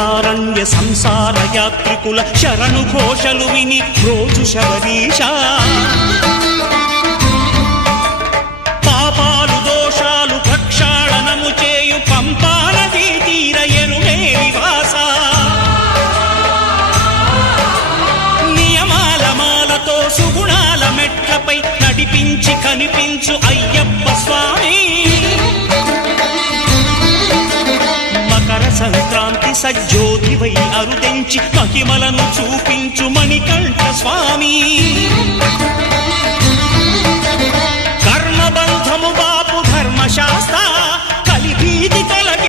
దండకారణ్య సంసార యాత్రికుల శరణు ఘోషలు విని రోజు శబరీష పాపాలు దోషాలు ప్రక్షాళనము చేయు పంపా నదీ తీర ఎరుమే నివాస నియమాల మాలతో సుగుణాల మెట్లపై నడిపించి కనిపించు అయ్యప్ప స్వామి సంక్రాంతి సజ్జోతివై అరుదెంచి మహిమలను చూపించు మణికంఠ స్వామి కర్మబంధము బాపు ధర్మశాస్త్ర